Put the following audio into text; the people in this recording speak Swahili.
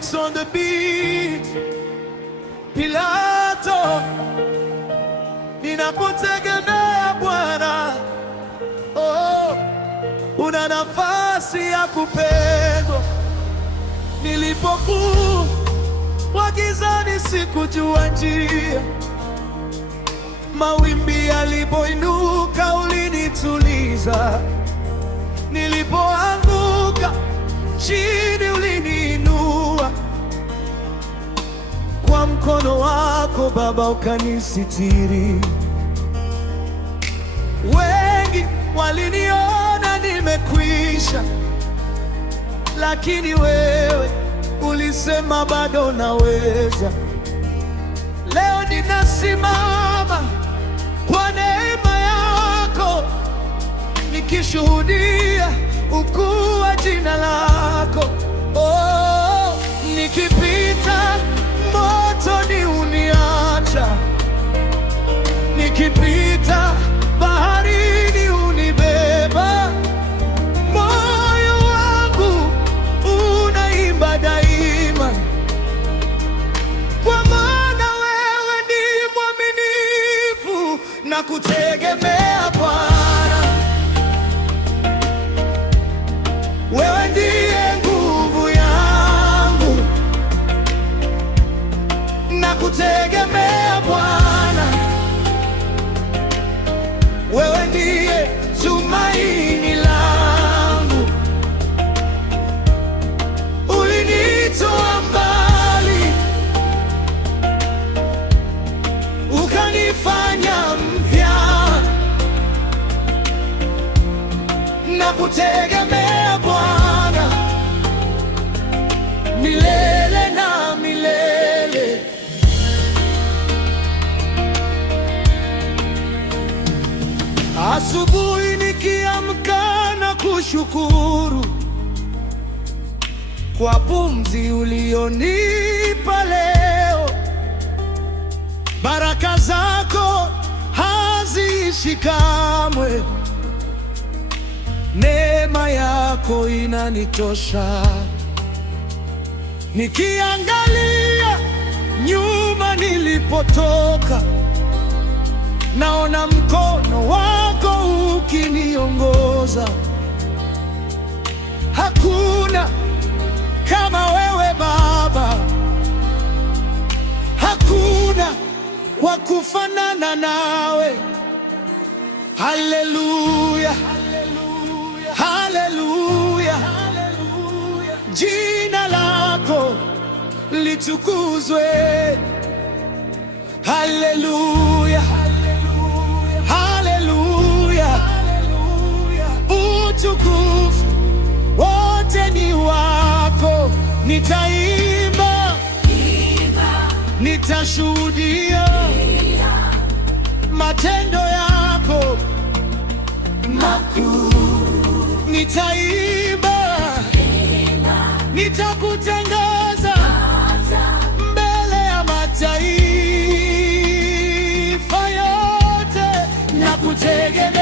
Mix on the beat. Pilato, ninakutegemea Bwana. Oh, una nafasi ya kupendwa. Nilipokuwa gizani sikujua njia, mawimbi yalipoinuka ulinituliza. Nilipoanguka chini uliniinua, kwa mkono wako Baba ukanisitiri. Wengi waliniona nimekwisha, lakini wewe ulisema bado naweza. Leo ninasimama kwa neema yako, nikishuhudia ukuu wa jina lako. Oh, nikipita motoni uniacha, nikipita baharini unibeba. Moyo wangu unaimba daima, kwa maana wewe ni mwaminifu na kutegemea Bwana. Wewe ndiye nguvu yangu na kutegemea Bwana. Wewe ndiye tumaini langu. Ulinitoa mbali ukanifanya mpya, na kutegemea Bwana milele na milele. Asubuhi nikiamka na kushukuru kwa pumzi ulionipa leo. Baraka zako haziishi kamwe, neema yako inanitosha. Nikiangalia nyuma nilipotoka, naona mkono wako ukiniongoza. Hakuna kama wewe Baba, hakuna wa kufanana nawe. Haleluya, haleluya, jina lako litukuzwe. Haleluya, haleluya, utukufu wote ni wako. Nitaimba, nitashuhudia matendo yako makuu. Nitaimba, nitakutangaza mbele ya mataifa yote, na kutegemea